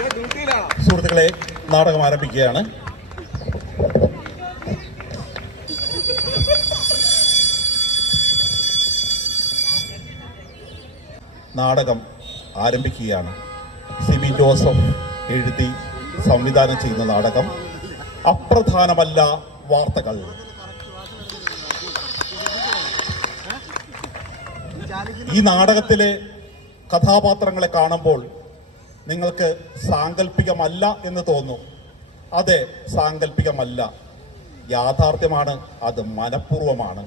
സുഹൃത്തുക്കളെ നാടകം ആരംഭിക്കുകയാണ്. നാടകം ആരംഭിക്കുകയാണ്. സിബി ജോസഫ് എഴുതി സംവിധാനം ചെയ്യുന്ന നാടകം. അപ്രധാനമല്ല വാർത്തകൾ. ഈ നാടകത്തിലെ കഥാപാത്രങ്ങളെ കാണുമ്പോൾ നിങ്ങൾക്ക് സാങ്കല്പികമല്ല എന്ന് തോന്നും അതെ സാങ്കല്പികമല്ല യാഥാർത്ഥ്യമാണ് അത് മനഃപൂർവമാണ്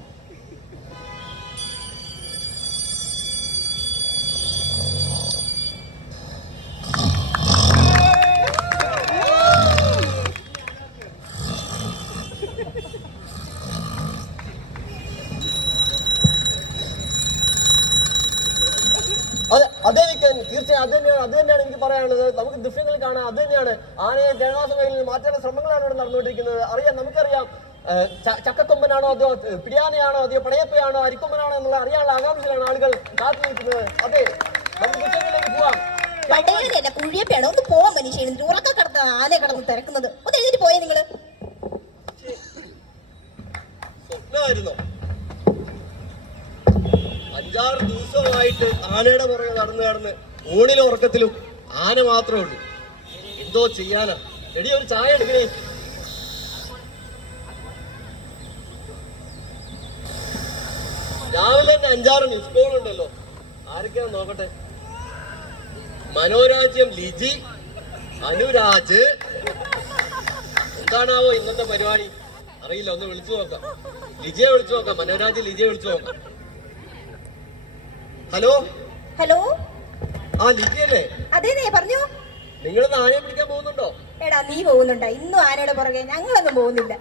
ആനയെ ജനവാസ മേഖലയിൽ മാറ്റേണ്ട മാറ്റാനുള്ള ശ്രമങ്ങളാണ് ഇവിടെ നടന്നുകൊണ്ടിരിക്കുന്നത്. അറിയാം നമുക്കറിയാം ചക്കക്കൊമ്പനാണോ അതോ പിടിയാനയാണോ അതോ പടയപ്പയാണോ അരിക്കൊമ്പനാണോ എന്നുള്ള അറിയാനുള്ള ആകാംക്ഷയിലാണ് ആളുകൾ കാത്തു നിൽക്കുന്നത് അതെ നമുക്ക് ദൃശ്യങ്ങളിലേക്ക് പോവാം. പടയനല്ല കുഴിയപ്പയാണ്? ഒന്ന് പോവാൻ മനുഷ്യൻ എന്നിട്ട് ഉറക്ക കിടന്ന ആനയെ കടന്ന് തിരക്കുന്നത്. ഒന്ന് എഴുതിട്ട് പോയേ നിങ്ങൾ. സ്വപ്നമായിരുന്നോ. അഞ്ചാറ് ദിവസമായിട്ട് ആനയുടെ പുറകെ നടന്ന് നടന്ന് ഊണിലും ഉറക്കത്തിലും ആന മാത്രമേ ഉള്ളൂ. എന്തോ ചെയ്യാനാ? എടി ഒരു ചായ എടുക്കണേ രാവിലെ തന്നെ അഞ്ചാറ് മിസ് കോൾ ഉണ്ടല്ലോ. ആരൊക്കെയാ നോക്കട്ടെ? മനോരാജ്യം ലിജി അനുരാജ്. എന്താണാവോ ഇന്നത്തെ പരിപാടി? അറിയില്ല ഒന്ന് വിളിച്ചു നോക്കാം. ലിജിയെ വിളിച്ചു നോക്കാം മനോരാജ് ലിജിയെ വിളിച്ചു നോക്കാം. ഹലോ? ഹലോ? ആ ലിജിയല്ലേ അതെ പറഞ്ഞു. നിങ്ങൾ ആനയെ പിടിക്കാൻ പോകുന്നുണ്ടോ? എടാ നീ പോകുന്നുണ്ടോ? ഇന്നും ആനയുടെ പുറകെ? ഞങ്ങളൊന്നും പോകുന്നില്ല.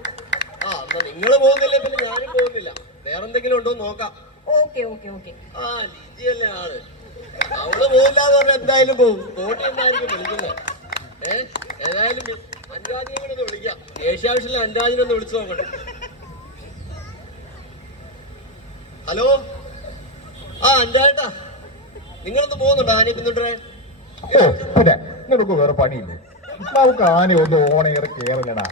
ആ എന്നാ നിങ്ങൾ പോകുന്നില്ല? പിന്നെ ഞാനും പോകുന്നില്ല. വേറെന്തെങ്കിലും ഉണ്ടോ നോക്കാം. Okay okay okay. ആ ലിജിയല്ലേ ആൾ. അവൾ പോകില്ല എന്ന് പറഞ്ഞാൽ എന്തായാലും പോകും തോട്ടി എന്തായിരിക്കും വിളിക്കുന്നത്. ഏ ഏതായാലും അനുരാജിനെ കൂടെ ഒന്ന് വിളിക്കാം. ഏഷ്യാവിഷനിലെ അനുരാജിനെ ഒന്ന് വിളിച്ചു നോക്കട്ടെ. ഹലോ? ആ അഞ്ചാട്ടാ നിങ്ങളൊന്ന് പോകുന്നുണ്ടോ? ആനയെ പിന്തുടരാൻ? പിന്നെ നിനക്ക് വേറെ പണിയില്ലേ? നമുക്ക് ആന ഒന്ന് ഓണയർ കേറില്ലടാ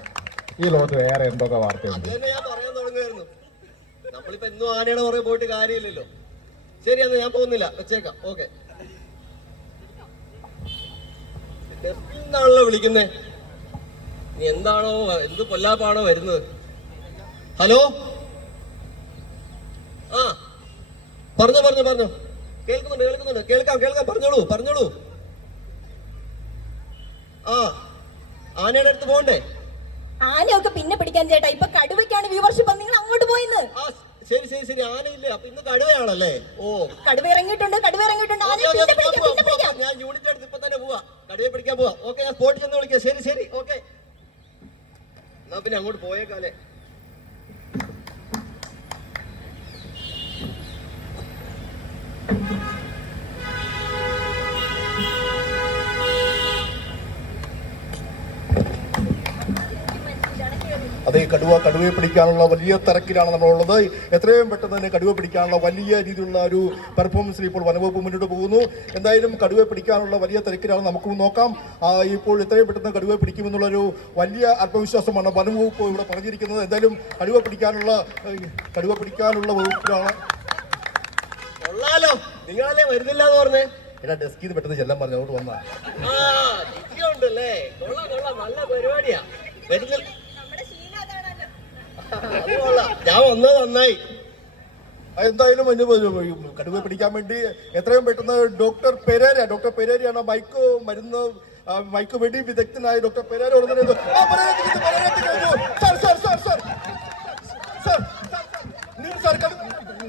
ഈ ലോകത്ത് വേറെ എന്തൊക്കെ വാർത്തയുണ്ട്? നമ്മളിപ്പോ എന്നും പോയിട്ട് കാര്യമില്ലല്ലോ. ശരി ഞാൻ പോകുന്നില്ല. വെച്ചേക്കാം. വിളിക്കുന്നേ? നീ എന്താണോ എന്ത് പൊല്ലാപ്പാണോ വരുന്നത്? ഹലോ? ആ. പറഞ്ഞു പറഞ്ഞു പറഞ്ഞു. കേൾക്കുന്നുണ്ട് കേൾക്കുന്നുണ്ട്. കേൾക്കാം കേൾക്കാം. പറഞ്ഞോളൂ പറഞ്ഞോളൂ. ആ ആനയുടെ അടുത്ത് പോകണ്ടേ? ആനയൊക്കെ പിന്നെ പിടിക്കാൻ ചേട്ടാ. ഇപ്പൊ കടുവയ്ക്കാണ് വ്യൂവർഷിപ്പ് നിങ്ങൾ അങ്ങോട്ട് പോയിന്ന്. ആ ശരി ശരി ശരി. ആനയില്ലേ. അപ്പൊ ഇന്ന് കടുവയാണല്ലേ? ഓ. കടുവ ഇറങ്ങിയിട്ടുണ്ട് കടുവ ഇറങ്ങിയിട്ടുണ്ട്. ഓക്കേ, ആനയെ ഓക്കേ, പിന്നെ ഓക്കേ, പിടിക്കാം പിന്നെ പോവാം. പിടിക്കാം. ഞാൻ യൂണിറ്റ് എടുത്ത് ഇപ്പൊ തന്നെ പോവാ. കടുവയെ പിടിക്കാൻ പോവാ. ഓക്കെ ഞാൻ സ്പോട്ടിൽ ചെന്ന് വിളിക്കാം. ശരി ശരി. ഓക്കെ. എന്നാ പിന്നെ അങ്ങോട്ട് പോയേക്കാലേ. അതെ കടുവ കടുവയെ പിടിക്കാനുള്ള വലിയ തിരക്കിലാണ് നമ്മളുള്ളത്. എത്രയും പെട്ടെന്ന് തന്നെ കടുവ പിടിക്കാനുള്ള വലിയ രീതിയിലുള്ള ഒരു പെർഫോമൻസിൽ ഇപ്പോൾ വനവകുപ്പ് മുന്നോട്ട് പോകുന്നു. എന്തായാലും കടുവയെ പിടിക്കാനുള്ള വലിയ തിരക്കിലാണ് നമുക്ക് നോക്കാം. ഇപ്പോൾ എത്രയും പെട്ടെന്ന് കടുവയെ പിടിക്കുമെന്നുള്ളൊരു വലിയ ആത്മവിശ്വാസമാണ് വനവകുപ്പ് ഇവിടെ പറഞ്ഞിരിക്കുന്നത്. എന്തായാലും കടുവ പിടിക്കാനുള്ള കടുവ പിടിക്കാനുള്ള വകുപ്പിലാണ്. കൊള്ളാലോ. നിങ്ങളല്ലേ വരുന്നില്ല എന്ന് പറഞ്ഞേ? എടാ ഡെസ്കിൽ നിന്ന് പെട്ടെന്ന് ചെല്ലാൻ പറഞ്ഞു അങ്ങോട്ട് വന്നാ ഉണ്ടല്ലേ കൊള്ളാം കൊള്ളാം. നല്ല പരിപാടിയാ. വരുന്നില്ല ഞാൻ വന്നത് നന്നായി എന്തായാലും കടുവ പിടിക്കാൻ വേണ്ടി എത്രയും പെട്ടെന്ന് ഡോക്ടർ പെരേര ഡോക്ടർ പെരേരയാണ് മൈക്ക് മരുന്ന് മൈക്ക് വെടി വിദഗ്ധനായ ഡോക്ടർ പെരേര ഉടനെ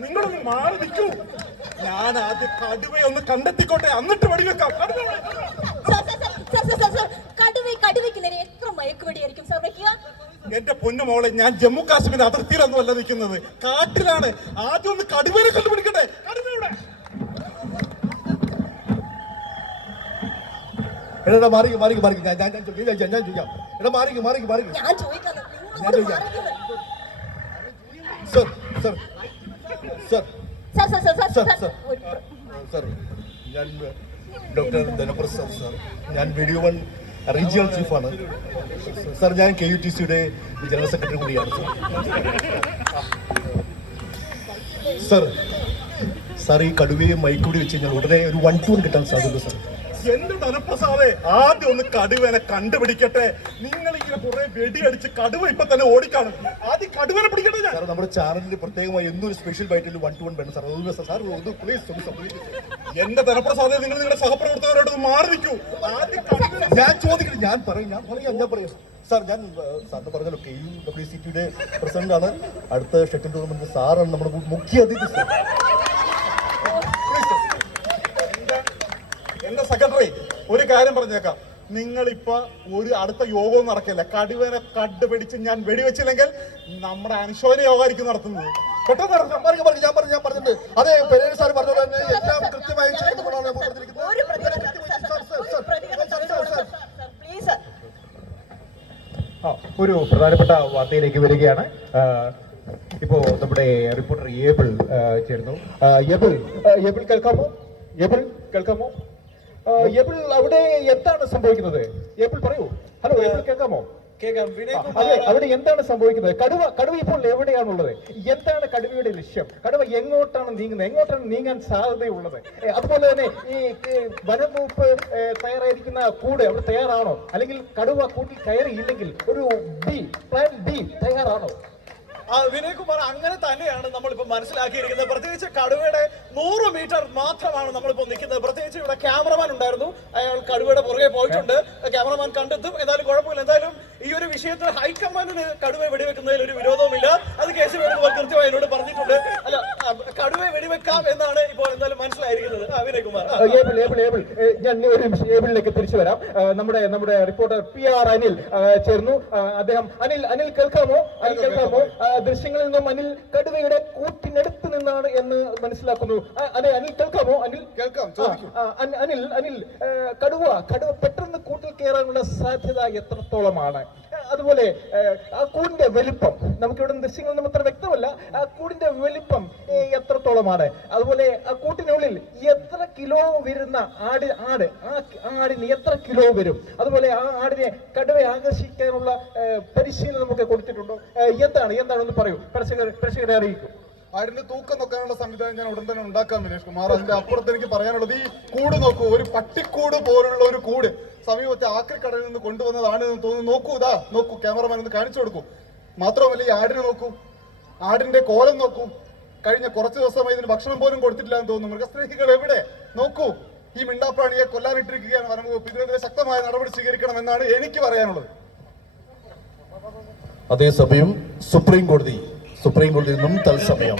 നിങ്ങളൊന്ന് മാറി നിൽക്കൂ ഞാൻ ആദ്യം കടുവയെ ഒന്ന് കണ്ടെത്തിക്കോട്ടെ എന്നിട്ട് സാർ, കടുവ കടുവയ്ക്ക് നേരെ എത്ര മയക്കുവെടിയായിരിക്കും സാർ വെക്കുക എന്റെ പൊന്നു മോളെ ഞാൻ ജമ്മു കാശ്മീർ അതിർത്തിയിലൊന്നും അല്ല നിൽക്കുന്നത്. കാട്ടിലാണ്. ആദ്യം ഒന്ന് കടുവയെ കണ്ടുപിടിക്കട്ടെ. കടുവയുടെ എടാ, മാറിക്ക് മാറിക്ക് മാറിക്ക്. ഞാൻ ഞാൻ ചോദിക്കാം, ഞാൻ ഞാൻ ചോദിക്കാം. എടാ മാറിക്ക് മാറിക്ക് മാറിക്ക്. ഞാൻ ചോദിക്കാം. Sir sir sir. Sir sir sir sir sir sir. ഞാൻ ഡോക്ടർ ധനപ്രസാദ് സർ. ഞാൻ വീഡിയോ വൺ റീജിയണൽ ചീഫാണ് സാർ ഞാൻ കെ യു ടി സിയുടെ ജനറൽ സെക്രട്ടറി കൂടിയാണ് സാർ സാർ ഈ കടുവയും മൈക്കൂടി വെച്ച് കഴിഞ്ഞാൽ ഉടനെ ഒരു വൺ ടൂൺ കിട്ടാൻ സാധ്യത സാർ എന്റെ ധനപ്രസാദേ ആദ്യം ഒന്ന് കടുവനെ കണ്ടുപിടിക്കട്ടെ. നിങ്ങൾ ഇങ്ങനെ കുറെ വെടിയടിച്ച് കടുവ ഇപ്പൊ തന്നെ ഓടിക്കാണും. ആദ്യം കടുവനെ പിടിക്കട്ടെ ഞാൻ. സാർ നമ്മുടെ ചാനലിൽ പ്രത്യേകമായി എന്നും ഒരു സ്പെഷ്യൽ ബൈറ്റിൽ വൺ ടു വൺ വേണം. സാർ അതൊന്ന് സാർ ഒന്ന് പ്ലീസ് ഒന്ന്. എന്റെ തലപ്രസാദെ നിങ്ങൾ നിങ്ങളുടെ സഹപ്രവർത്തകരോട് ഒന്ന് മാറി നിൽക്കൂ ആദ്യം ഞാൻ ചോദിക്കണം ഞാൻ പറയും ഞാൻ പറയാം ഞാൻ പറയാം. സാർ ഞാൻ സാറിന് പറഞ്ഞല്ലോ കെ യു ഡബ്ല്യു സി ടിയുടെ പ്രസിഡന്റ് ആണ്. അടുത്ത ഷട്ടിൽ ടൂർണമെന്റ് സാറാണ് നമ്മുടെ മുഖ്യ അതിഥി സാർ. എന്റെ സെക്രട്ടറി ഒരു കാര്യം പറഞ്ഞേക്കാം. നിങ്ങളിപ്പോ ഇപ്പൊ ഒരു അടുത്ത യോഗവും നടക്കില്ല. കടുവനെ കണ്ടുപിടിച്ച് ഞാൻ വെടിവെച്ചില്ലെങ്കിൽ നമ്മുടെ അനുശോചന യോഗമായിരിക്കും നടത്തുന്നത്. പെട്ടെന്ന് പറഞ്ഞു പറഞ്ഞു ഞാൻ പറഞ്ഞു ഞാൻ പറഞ്ഞിട്ടുണ്ട്. അതെ പെരേര സാർ പറഞ്ഞ തന്നെ എല്ലാം കൃത്യമായി ഒരു പ്രധാനപ്പെട്ട വാർത്തയിലേക്ക് വരികയാണ്. ഇപ്പോ നമ്മുടെ റിപ്പോർട്ടർ ഏബിൾ ചേരുന്നു. ഏബിൾ ഏബിൾ കേൾക്കാമോ? ഏബിൾ കേൾക്കാമോ? ആ, ഏബിൾ അവിടെ എന്താണ് സംഭവിക്കുന്നത്? എബിൾ പറയൂ. ഹലോ എബിൾ കേൾക്കാമോ? കേൾക്കാം. അതെ അവിടെ എന്താണ് സംഭവിക്കുന്നത്? കടുവ കടുവ ഇപ്പോൾ എവിടെയാണുള്ളത്? എന്താണ് കടുവയുടെ ലക്ഷ്യം? കടുവ എങ്ങോട്ടാണ് നീങ്ങുന്നത്? എങ്ങോട്ടാണ് നീങ്ങാൻ സാധ്യതയുള്ളത്? അതുപോലെ തന്നെ ഈ വനംവകുപ്പ് തയ്യാറായിരിക്കുന്ന കൂട് അവിടെ തയ്യാറാണോ? അല്ലെങ്കിൽ കടുവ കൂട്ടിൽ കയറിയില്ലെങ്കിൽ ഒരു ബി പ്ലാൻ ബി തയ്യാറാണോ? ആ വിനയ് കുമാർ അങ്ങനെ തന്നെയാണ് നമ്മളിപ്പോ മനസ്സിലാക്കിയിരിക്കുന്നത്. പ്രത്യേകിച്ച് കടുവയുടെ നൂറ് മീറ്റർ മാത്രമാണ് നമ്മളിപ്പോ നിൽക്കുന്നത്. പ്രത്യേകിച്ച് ഇവിടെ ക്യാമറമാൻ ഉണ്ടായിരുന്നു. അയാൾ കടുവയുടെ പുറകെ പോയിട്ടുണ്ട്. ക്യാമറമാൻ കണ്ടെത്തും. എന്തായാലും കുഴപ്പമില്ല. എന്തായാലും ഈ ഒരു വിഷയത്തിൽ ഹൈക്കമാൻഡിന് കടുവ വെടിവെക്കുന്നതിൽ ഒരു വിരോധവുമില്ല. അത് കേസ് വേണുഗോപാൽ കൃത്യമായി എന്നോട് പറഞ്ഞിട്ടുണ്ട്. അല്ല കടുവ വെടിവെക്കാം എന്നാണ് ഇപ്പോൾ എന്തായാലും മനസ്സിലായിരിക്കുന്നത്. ആ വിനയ് കുമാർ ആ. Abel Abel Abel. ഞാൻ ഒരു നിമിഷം ഏബിളിലേക്ക് തിരിച്ചു വരാം. നമ്മുടെ നമ്മുടെ റിപ്പോർട്ടർ പി ആർ അനിൽ ചേർന്നു. അദ്ദേഹം അനിൽ അനിൽ കേൾക്കാമോ? അനിൽ കേൾക്കാമോ? ദൃശ്യങ്ങളിൽ നിന്നും അനിൽ കടുവയുടെ കൂട്ടിനടുത്ത് നിന്നാണ് എന്ന് മനസ്സിലാക്കുന്നു. അതെ അനിൽ കേൾക്കാമോ? അനിൽ? കേൾക്കാം അനിൽ അനിൽ കടുവ കടുവ പെട്ടെന്ന് കൂട്ടിൽ കയറാനുള്ള സാധ്യത എത്രത്തോളമാണ്? അതുപോലെ ആ കൂടിന്റെ വലിപ്പം നമുക്കിവിടെ ദൃശ്യങ്ങൾ നമ്മൾ അത്ര വ്യക്തമല്ല ആ കൂടിന്റെ വലിപ്പം എത്രത്തോളമാണ്? അതുപോലെ ആ കൂട്ടിനുള്ളിൽ എത്ര കിലോ വരുന്ന ആട് ആട് ആ ആടിന് എത്ര കിലോ വരും? അതുപോലെ ആ ആടിനെ കടുവയെ ആകർഷിക്കാനുള്ള പരിശീലനം നമുക്ക് കൊടുത്തിട്ടുണ്ടോ. എന്താണ്? എന്താണെന്ന് പറയൂ. പ്രേക്ഷകർ പ്രേക്ഷകരെ അറിയിക്കും. അതിന്റെ തൂക്കം നോക്കാനുള്ള സംവിധാനം ഞാൻ ഉടൻ തന്നെ ഉണ്ടാക്കാം വിനേഷ് കുമാർ. അതിന്റെ അപ്പുറത്ത് എനിക്ക് പറയാനുള്ളത് ഈ കൂട് നോക്കൂ ഒരു പട്ടിക്കൂട് പോലുള്ള ഒരു കൂട് സമീപത്തെ ആക്രിക്കടലിൽ നിന്ന് കൊണ്ടുവന്നതാണ് എന്ന് തോന്നുന്നു. നോക്കൂ ഇതാ നോക്കൂ ക്യാമറമാൻ ഒന്ന് കാണിച്ചു കൊടുക്കൂ. മാത്രമല്ല ഈ ആടിനെ നോക്കൂ ആടിന്റെ കോലം നോക്കൂ. കഴിഞ്ഞ കുറച്ച് ദിവസമായി ഇതിന് ഭക്ഷണം പോലും കൊടുത്തിട്ടില്ല എന്ന് തോന്നുന്നു. മൃഗസ്നേഹികൾ എവിടെ? നോക്കൂ ഈ മിണ്ടാപ്രാണിയെ കൊല്ലാനിട്ടിരിക്കുകയാണ് വനംവകുപ്പ്. ഇതിനെതിരെ ശക്തമായ നടപടി സ്വീകരിക്കണം എന്നാണ് എനിക്ക് പറയാനുള്ളത്. അതേസമയം സുപ്രീം കോടതി സുപ്രീം കോടതിയിൽ നിന്നും തത്സമയം.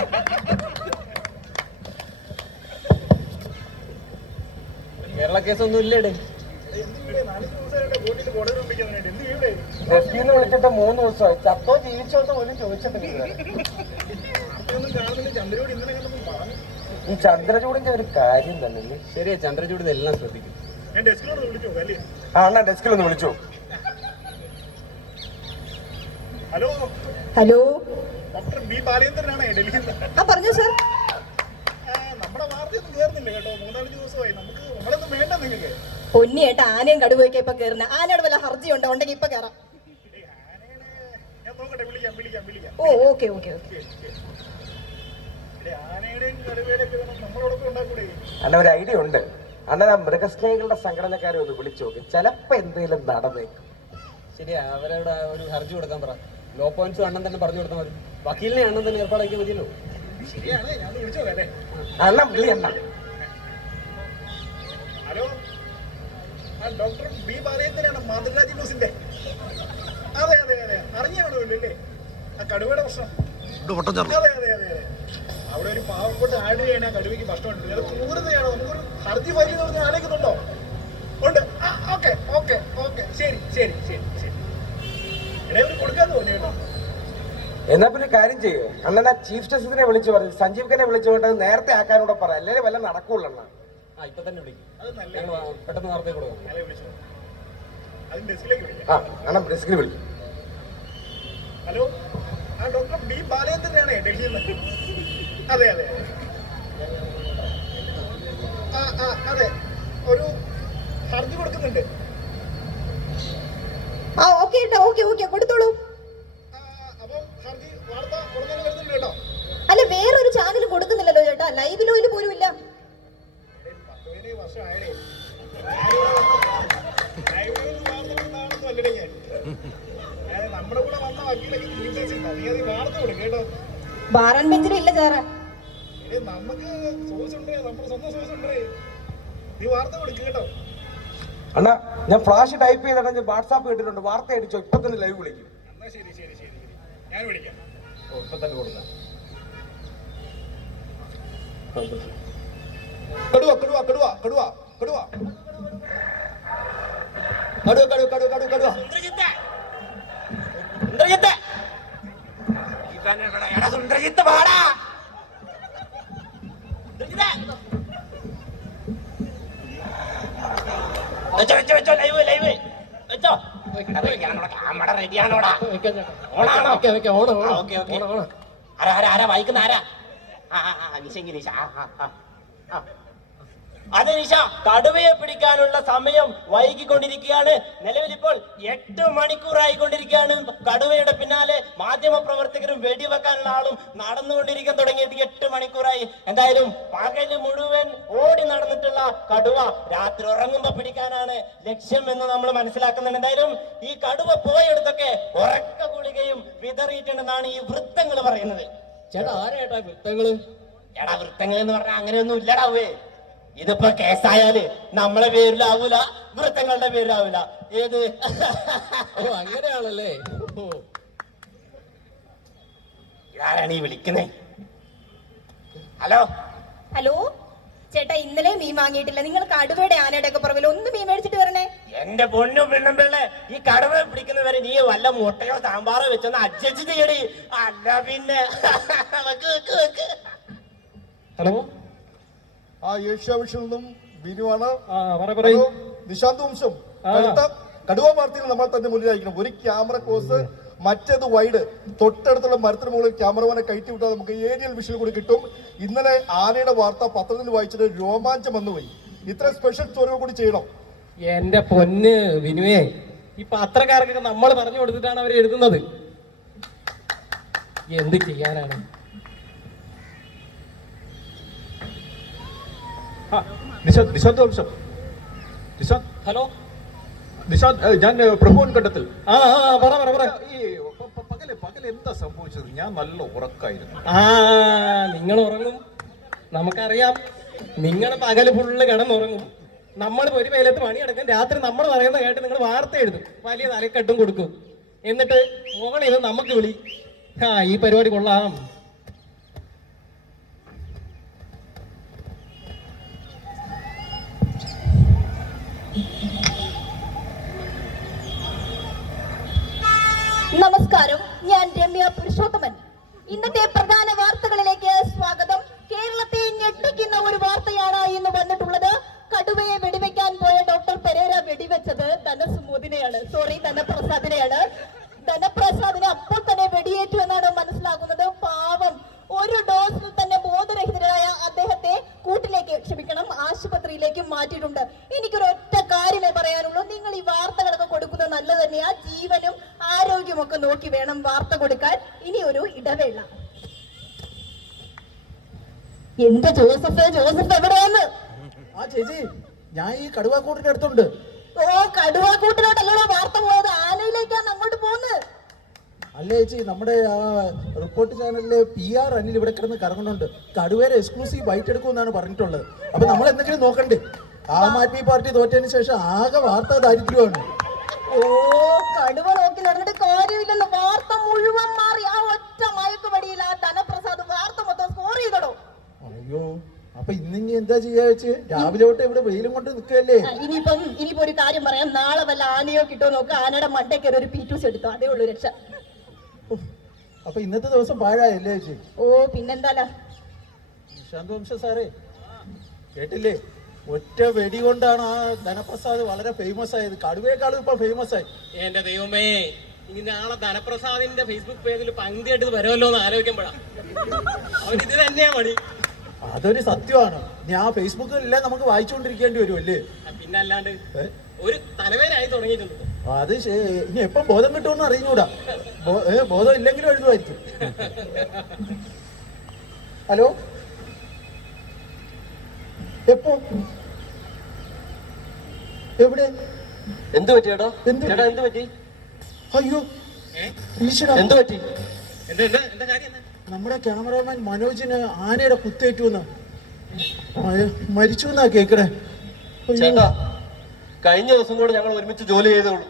കേരള കേസൊന്നും വിളിച്ചിട്ട് മൂന്ന് ദിവസമായി. ചത്തോ ജീവിച്ചോന്ന് പോലും ചോദിച്ചിട്ടില്ല. ഈ ചന്ദ്രചൂടിന്റെ ഒരു കാര്യം തന്നെ ശരിയാ ചന്ദ്രചൂട് എല്ലാം ശ്രദ്ധിക്കും. ആ അണ്ണാ ഡെസ്കിൽ ഒന്ന് വിളിച്ചു. ഹലോ? ഹലോ? ബി ബാലേന്ദ്രനാണ് ഡൽഹിയിൽ ആ പറഞ്ഞു സർ നമ്മുടെ വാർത്തയൊന്നും കേട്ടോ. മൂന്നാൽ ദിവസമായി. നമുക്ക് നമ്മളൊന്നും വേണ്ട നിങ്ങൾക്ക് പൊന്നിയേട്ട ആനയും കടുവയൊക്കെ ഇപ്പൊ കേറുന്ന. ആനയുടെ വല്ല ഹർജി ഉണ്ടോ ഉണ്ടെങ്കിൽ ഇപ്പൊ കയറാം ഞാൻ നോക്കട്ടെ വിളിക്കാം വിളിക്കാം വിളിക്കാം. ഓ ഓക്കെ ഓക്കെ ഉണ്ടാക്കൂടെ? ഒരു ഐഡിയ ഉണ്ട്. അന്നേരം ആ മൃഗസ്നേഹികളുടെ സംഘടനക്കാരെ ഒന്ന് വിളിച്ചു നോക്കി. ചിലപ്പോ എന്തെങ്കിലും നടന്നേക്കും. ശരി അവരോട് ഒരു ഹർജി കൊടുക്കാൻ പറ. ലോ പോയിന്റ്സ് അണ്ണൻ തന്നെ പറഞ്ഞു കൊടുത്താൽ മതി. വക്കീലിനെ അണ്ണൻ തന്നെ ഏർപ്പാടാക്കി മതിയല്ലോ. വിളി അണ്ണ ഹലോ? ആ ഡോക്ടർ ബി ബാലേന്ദ്രനാണ് മാതൃരാജ് ന്യൂസിന്റെ. അതെ അതെ അതെ. അറിഞ്ഞാണോ അല്ലേ ആ കടുവയുടെ പ്രശ്നം. അതെ അതെ അതെ അതെ. അവിടെ ഒരു പാവപ്പെട്ട ആടിനെയാണ് ആ കടുവയ്ക്ക് ഭക്ഷണം അത് ക്രൂരതയാണ്. നമുക്കൊരു ഹർജി ഫയൽ പറഞ്ഞ് ആലോചിക്കുന്നുണ്ടോ ഉണ്ട്. Okay okay okay. ശരി ശരി ശരി ശരി. എന്നാ പിന്നെ കാര്യം ചെയ്യേ. അണ്ണൻ ആ ചീഫ് ജസ്റ്റിസിനെ വിളിച്ചു പറഞ്ഞു സഞ്ജീവ് ഖനെ വിളിച്ചു കൊണ്ട് നേരത്തെ ആക്കാനൂടെ പറ. അല്ലെങ്കിൽ വല്ല നടക്കുള്ളൂ അണ്ണ. ആ ഇപ്പൊ തന്നെ വിളിക്കും. പെട്ടെന്ന് കൊടുക്കാം. ആ അണ്ണൻ ഡെസ്കിൽ വിളിക്കും. ഹലോ? ആ ഡോക്ടർ ബി ബാലേന്ദ്രനാണ് ഡൽഹിയിൽ നിന്ന് അതെ അതെ അതെ. ആ ആ അതെ. ഒരു ഹർജി കൊടുക്കുന്നുണ്ട്. ஓகே ஓகே கொடுத்து ഞാൻ ഫ്ലാഷ് ടൈപ്പ് ചെയ്തിട്ട് ഞാൻ വാട്സാപ്പ് ഇട്ടിട്ടുണ്ട് വാർത്ത അടിച്ചോ. ഇപ്പൊ തന്നെ ലൈവ് വിളിക്കും. ഞാൻ വിളിക്കാം. ഓ, ഇപ്പൊ തന്നെ കൊടുക്കാം. കടുവ കടുവ കടുവ കടുവ കടുവ. കടുവ കടുവ കടുവ കടുവ കടുവ. വെച്ചോ വെച്ചോ വെച്ചോ ലൈവ് ലൈവ് വെച്ചോ. ക്യാമറ റെഡിയാണോടാ ഓണാണോ ഓക്കെ ഓക്കെ. ആരാ ആരാ ആരാ? വായിക്കുന്ന ആരാ? ആ ആ നിശങ്കി നിശ ആ ആ. ആ. നിഷ കടുവയെ പിടിക്കാനുള്ള സമയം വൈകിക്കൊണ്ടിരിക്കുകയാണ്. നിലവിലിപ്പോൾ എട്ട് മണിക്കൂറായിക്കൊണ്ടിരിക്കുകയാണ് കടുവയുടെ പിന്നാലെ മാധ്യമ പ്രവർത്തകരും വെടിവെക്കാനുള്ള ആളും നടന്നുകൊണ്ടിരിക്കാൻ തുടങ്ങിയിട്ട് എട്ട് മണിക്കൂറായി. എന്തായാലും പകൽ മുഴുവൻ ഓടി നടന്നിട്ടുള്ള കടുവ രാത്രി ഉറങ്ങുമ്പോ പിടിക്കാനാണ് ലക്ഷ്യം എന്ന് നമ്മൾ മനസ്സിലാക്കുന്നുണ്ട്. എന്തായാലും ഈ കടുവ പോയെടുത്തൊക്കെ ഉറക്ക ഗുളികയും വിതറിയിട്ടുണ്ടെന്നാണ് ഈ വൃത്തങ്ങൾ പറയുന്നത്. ചേട്ടാ ആരാ ചേട്ടാ വൃത്തങ്ങൾ? എടാ വൃത്തങ്ങൾ എന്ന് പറഞ്ഞാൽ അങ്ങനെയൊന്നും ഇല്ലടാവേ ഇതിപ്പോ കേസായാൽ നമ്മളെ പേരിലാവൂല വൃത്തങ്ങളുടെ പേരിലാവൂല. ഏത്? ഓ അങ്ങനെയാണല്ലേ? ഓ. ഇതാരാണ് ഈ വിളിക്കുന്നേ? ഹലോ? ഹലോ? ചേട്ടാ ഇന്നലെ മീൻ വാങ്ങിയിട്ടില്ല. നിങ്ങൾ കടുവയുടെ ആനയുടെ ഒക്കെ പുറകിൽ ഒന്ന് മീൻ മേടിച്ചിട്ട് വരണേ. എന്റെ പൊന്നും പെണ്ണും പിള്ളേ ഈ കടുവ പിടിക്കുന്നവരെ നീ വല്ല മുട്ടയോ സാമ്പാറോ വെച്ചൊന്ന് അഡ്ജസ്റ്റ് ചെയ്യടി. അല്ല പിന്നെ. ഹലോ? ആ ഏഷ്യാവിഷനിൽ നിന്നും ബിനുവാണ് നിശാന്ത് വംശം. കടുവ വാർത്തയിൽ നമ്മൾ തന്നെ മുന്നിലായിരിക്കണം. ഒരു ക്യാമറ കോഴ്സ് മറ്റേത് വൈഡ് തൊട്ടടുത്തുള്ള മരത്തിന് മുകളിൽ ക്യാമറമാനെ കയറ്റി വിട്ടാൽ നമുക്ക് ഏരിയൽ വിഷൽ കൂടി കിട്ടും. ഇന്നലെ ആനയുടെ വാർത്ത പത്രത്തിൽ വായിച്ചിട്ട് രോമാഞ്ചം വന്നുപോയി. ഇത്ര സ്പെഷ്യൽ സ്റ്റോറികൾ കൂടി ചെയ്യണം. എന്റെ പൊന്ന് വിനുവേ ഈ പത്രക്കാർക്കൊക്കെ നമ്മൾ പറഞ്ഞു കൊടുത്തിട്ടാണ് അവർ എഴുതുന്നത്. എന്ത് ചെയ്യാനാണ്? നിശാന്ത് നിശാന്ത് വംശം നിശാന്ത്. ഹലോ? ഏ, ഞാൻ പ്രഭുവൻ കണ്ടത്തിൽ. ആ പറ പറ പറ. ഈ പകൽ പകൽ എന്താ സംഭവിച്ചത്? ഞാൻ നല്ല ഉറക്കായിരുന്നു. ആ നിങ്ങൾ ഉറങ്ങും. നമുക്കറിയാം. നിങ്ങൾ പകൽ ഫുള്ള് കിടന്നുറങ്ങും. നമ്മൾ ഒരു വേലത്ത് പണിയെടുക്കും രാത്രി നമ്മൾ പറയുന്ന കേട്ട് നിങ്ങൾ വാർത്ത എഴുതും. വലിയ തലക്കെട്ടും കൊടുക്കും. എന്നിട്ട് മുകളിൽ ഇത് നമുക്ക് വിളി. ആ ഈ പരിപാടി കൊള്ളാം. നമസ്കാരം. ഞാൻ രമ്യ പുരുഷോത്തമൻ. ഇന്നത്തെ പ്രധാന വാർത്തകളിലേക്ക് സ്വാഗതം. കേരളത്തെ ഞെട്ടിക്കുന്ന ഒരു വാർത്തയാണ് ഇന്ന് വന്നിട്ടുള്ളത് കടുവയെ വെടിവെക്കാൻ പോയ ഡോക്ടർ പെരേര വെടിവെച്ചത് ധനസുമോദിനെയാണ് സോറി ധനപ്രസാദിനെയാണ് ധനപ്രസാദിനെ അപ്പോൾ തന്നെ വെടിയേറ്റു എന്നാണ് മനസ്സിലാകുന്നത് പാവം ഒരു ഡോസിൽ തന്നെ ബോധരഹിതരായ അദ്ദേഹത്തെ കൂട്ടിലേക്ക് ക്ഷമിക്കണം ആശുപത്രിയിലേക്ക് മാറ്റിയിട്ടുണ്ട് എനിക്കൊരു ഒറ്റ കാര്യമേ പറയാനുള്ളൂ നിങ്ങൾ ഈ വാർത്തകളൊക്കെ കൊടുക്കുന്നത് നല്ലത് തന്നെയാ ജീവനും ആരോഗ്യമൊക്കെ നോക്കി വേണം വാർത്ത കൊടുക്കാൻ ഇനി ഒരു ഇടവേള എന്റെ ജോസഫ് ജോസഫ് എവിടെയാണ് ആ ചേച്ചി ഞാൻ ഈ കടുവാക്കൂട്ടിന്റെ അടുത്തുണ്ട്. ഓ കടുവാക്കൂട്ടിലോട്ടല്ലോ വാർത്ത പോയത്. ആനയിലേക്കാണ് അങ്ങോട്ട് പോകുന്നത്. അല്ല ചേച്ചി നമ്മുടെ ആ റിപ്പോർട്ട് ചാനലിലെ പി ആർ അനിൽ ഇവിടെ കിടന്ന് കറങ്ങുന്നുണ്ട്. കടുവേരെ എക്സ്ക്ലൂസീവ് ബൈറ്റ് എടുക്കുമെന്നാണ് പറഞ്ഞിട്ടുള്ളത്. അപ്പൊ നമ്മൾ എന്തെങ്കിലും നോക്കണ്ടേ? ആം ആദ്മി പാർട്ടി തോറ്റതിന് ശേഷം ആകെ വാർത്താ ദാരിദ്ര്യമാണ്. ഓ കടുവ നോക്കി നടന്നിട്ട് കാര്യമില്ലല്ലോ. വാർത്ത മുഴുവൻ മാറി. ആ ഒറ്റ മയക്കുപടിയിൽ ആ ധനപ്രസാദ് വാർത്ത മൊത്തം സ്കോർ ചെയ്തടോ. അയ്യോ. അപ്പൊ ഇന്നിനി എന്താ ചെയ്യാ വെച്ച്? രാവിലെ തൊട്ട് ഇവിടെ വെയിലും കൊണ്ട് നിൽക്കല്ലേ ആ, ഇനിയിപ്പം ഇനിയിപ്പോ ഒരു കാര്യം പറയാം. നാളെ വല്ല ആനയോ കിട്ടോ നോക്ക് ആനയുടെ മണ്ടയ്ക്ക് ഒരു പീറ്റൂസ് എടുത്തു. അതേ ഉള്ളൂ രക്ഷ. അപ്പൊ ഇന്നത്തെ ദിവസം പാഴായല്ലേ ചേച്ചി? ഓ പിന്നെന്താലാ? നിശാന്ത് വംശ സാറേ കേട്ടില്ലേ? ഒറ്റ വെടി കൊണ്ടാണ് ആ ധനപ്രസാദ് വളരെ ഫേമസ് ആയത്. കടുവേക്കാളും ഇപ്പൊ ഫേമസ് ആയി. എന്റെ ദൈവമേ ഇനി നാളെ ധനപ്രസാദിന്റെ ഫേസ്ബുക്ക് പേജിൽ പങ്കുചേട്ടത് വരുമല്ലോ എന്ന് ആലോചിക്കുമ്പോഴാണ് അവൻ ഇത് തന്നെയാ മണി അതൊരു സത്യമാണ്. ഞാൻ ഫേസ്ബുക്ക് എല്ലാം നമുക്ക് വായിച്ചുകൊണ്ടിരിക്കേണ്ടി വരുമല്ലേ അല്ലേ? ഒരു അത് ഇനി എപ്പം ബോധം കിട്ടുമെന്ന് അറിഞ്ഞൂടാ. ബോധം ഇല്ലെങ്കിലും എഴുതുമായിരിക്കും. ഹലോ? എപ്പോ? എവിടെ? എന്ത് പറ്റിയാടോ എന്ത് എന്ത് പറ്റി? അയ്യോ. എന്ത് പറ്റി? എന്താ എന്താ കാര്യം? നമ്മുടെ ക്യാമറാമാൻ മനോജിന് ആനയുടെ കുത്തേറ്റു എന്ന്. മരിച്ചു എന്നാ കേക്കണേ. ചേട്ടാ കഴിഞ്ഞ ദിവസം കൂടെ ഞങ്ങൾ ഒരുമിച്ച് ജോലി ചെയ്തോളൂ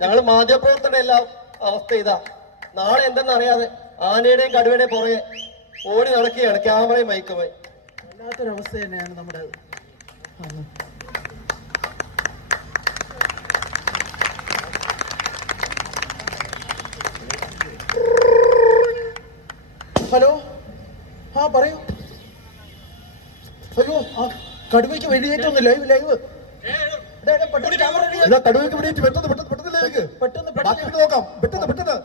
ഞങ്ങൾ മാധ്യമപ്രവർത്തന എല്ലാം അവസ്ഥ ഇതാ. നാളെ എന്തെന്ന് അറിയാതെ ആനയുടെയും കടുവയുടെയും പുറകെ ഓടി നടക്കുകയാണ് ക്യാമറയും മയക്കുമായി വല്ലാത്തൊരവസ്ഥ തന്നെയാണ് നമ്മുടെ ഹലോ? ആ പറയൂ. അയ്യോ ആ കടുവയ്ക്ക് വെടിയേറ്റൊന്ന് ലൈവ് ലൈവ് കടുവയ്ക്ക് വെടിയേറ്റ് പെട്ടെന്ന് പെട്ടെന്ന് പെട്ടെന്ന് ലേക്ക് പെട്ടെന്ന് പെട്ടെന്ന് നോക്കാം. പെട്ടെന്ന് പെട്ടെന്ന്.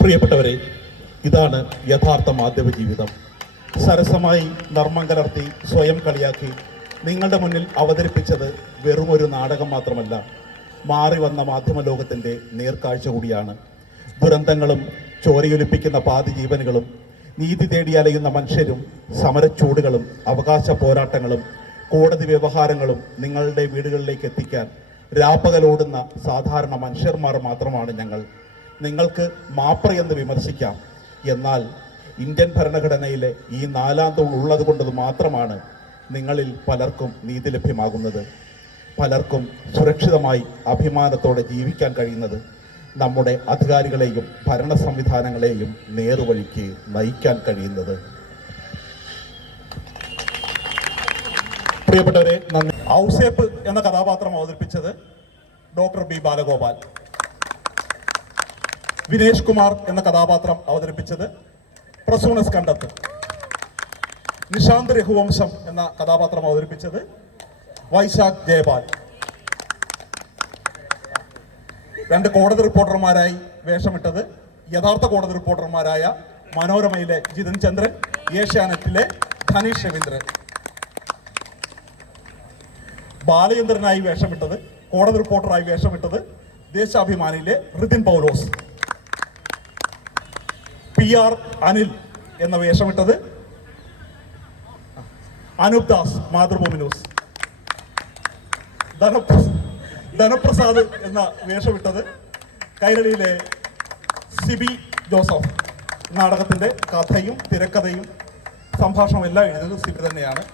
പ്രിയപ്പെട്ടവരെ ഇതാണ് യഥാർത്ഥ മാധ്യമ ജീവിതം. സരസമായി നർമ്മം കലർത്തി സ്വയം കളിയാക്കി നിങ്ങളുടെ മുന്നിൽ അവതരിപ്പിച്ചത് വെറും ഒരു നാടകം മാത്രമല്ല. മാറി വന്ന മാധ്യമ ലോകത്തിന്റെ നേർക്കാഴ്ച കൂടിയാണ്. ദുരന്തങ്ങളും ചോരയൊലിപ്പിക്കുന്ന പാതി ജീവനുകളും നീതി തേടി അലയുന്ന മനുഷ്യരും സമരച്ചൂടുകളും അവകാശ പോരാട്ടങ്ങളും കോടതി വ്യവഹാരങ്ങളും നിങ്ങളുടെ വീടുകളിലേക്ക് എത്തിക്കാൻ രാപ്പകലോടുന്ന സാധാരണ മനുഷ്യന്മാർ മാത്രമാണ് ഞങ്ങൾ. നിങ്ങൾക്ക് മാപ്ര എന്ന് വിമർശിക്കാം. എന്നാൽ ഇന്ത്യൻ ഭരണഘടനയിലെ ഈ നാലാം തൂൺ ഉള്ളത് മാത്രമാണ് നിങ്ങളിൽ പലർക്കും നീതി ലഭ്യമാകുന്നത്. പലർക്കും സുരക്ഷിതമായി അഭിമാനത്തോടെ ജീവിക്കാൻ കഴിയുന്നത് നമ്മുടെ അധികാരികളെയും ഭരണ സംവിധാനങ്ങളെയും നേർവഴിക്ക് നയിക്കാൻ കഴിയുന്നത്. പ്രിയപ്പെട്ടവരെ നന്ദി. ഔസേപ്പ് എന്ന കഥാപാത്രം അവതരിപ്പിച്ചത് ഡോക്ടർ ബി ബാലഗോപാൽ. വിനേഷ് കുമാർ എന്ന കഥാപാത്രം അവതരിപ്പിച്ചത് പ്രസൂണസ് കണ്ടത്ത്. നിശാന്ത് രഘുവംശം എന്ന കഥാപാത്രം അവതരിപ്പിച്ചത് വൈശാഖ് ജയപാൽ. രണ്ട് കോടതി റിപ്പോർട്ടർമാരായി വേഷമിട്ടത് യഥാർത്ഥ കോടതി റിപ്പോർട്ടർമാരായ മനോരമയിലെ ജിതൻ ചന്ദ്രൻ ഏഷ്യാനെറ്റിലെ ധനീഷ് രവീന്ദ്രൻ. ബാലചന്ദ്രനായി വേഷമിട്ടത് കോടതി റിപ്പോർട്ടറായി വേഷമിട്ടത് ദേശാഭിമാനിയിലെ റിതിൻ പൗലോസ്. പി ആർ അനിൽ എന്ന വേഷമിട്ടത് അനൂപ് ദാസ് മാതൃഭൂമി ന്യൂസ് ധനപ്രസ് ധനപ്രസാദ് എന്ന വേഷമിട്ടത് കൈരളിയിലെ സിബി ജോസഫ്. നാടകത്തിന്റെ കഥയും തിരക്കഥയും സംഭാഷണം എല്ലാം എഴുതുന്നത് സിബി തന്നെയാണ്.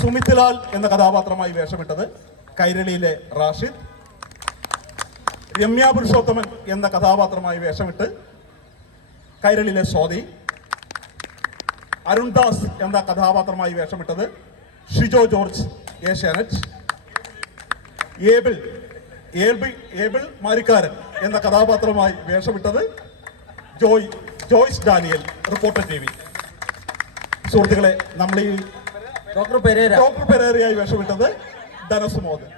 സുമിത്ലാൽ എന്ന കഥാപാത്രമായി വേഷമിട്ടത് കൈരളിയിലെ റാഷിദ്. രമ്യ പുരുഷോത്തമൻ എന്ന കഥാപാത്രമായി വേഷമിട്ട് കൈരളിയിലെ സ്വാതി. അരുൺദാസ് എന്ന കഥാപാത്രമായി വേഷമിട്ടത് Shijo George Asianet Abel Abel Abel Marikkaran എന്ന കഥാപാത്രമായി വേഷമിട്ടത് Joy Joyce Daniel Reporter T V. സുഹൃത്തുക്കളെ നമ്മൾ ഈ ഡോക്ടർ പെരേര. ഡോക്ടർ പെരേരയായി വേഷമിട്ടത് ധനസുമോദൻ